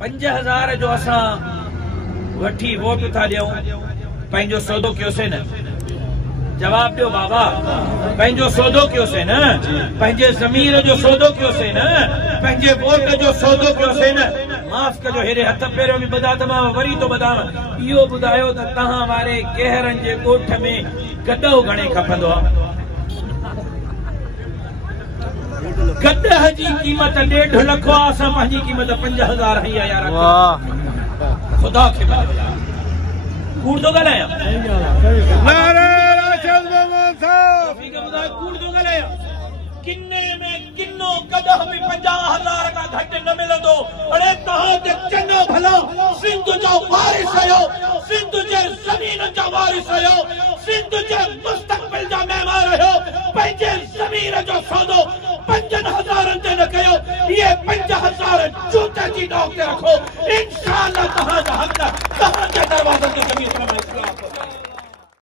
5000 जो असां वठी वोट था ॾियूं, पंहिंजो सौदो कयोसीं न? जवाब ॾियो बाबा, पंहिंजो सौदो कयोसीं न? पंहिंजे ज़मीर जो सौदो कयोसीं न? पंहिंजे वोट जो सौदो कयोसीं न? माफ़ कजो, हेॾे हथ पेर में ॿुधा त मां वरी थो ॿुधां, इहो ॿुधायो त तव्हां वारे कहरनि जे ॻोठ में गॾो घणे खपंदो आहे? गॾह जी क़ीमत 1.5 लख आहे, असां पंहिंजी क़ीमत 5000 हई आहे यार। ख़ुदा खे कूड़ थो ॻाल्हायां? कूड़ थो ॻाल्हायां? किन्ने में किन्नो गॾह में 50,000 खां घटि न मिलंदो। अड़े तव्हां त चङो भला सिंध जो वारिस आहियो, सिंध जे ज़मीन जा वारिस आहियो, सिंध जे मुस्तक़बिल जा महिमान आहियो। पंहिंजे ज़मीन जो सौदो 5000 ते न कयो, इहे 5000 जूते जी नोक ते रखो। इंशाअल्लाह तव्हांजा हक़ तव्हांजे दरवाज़े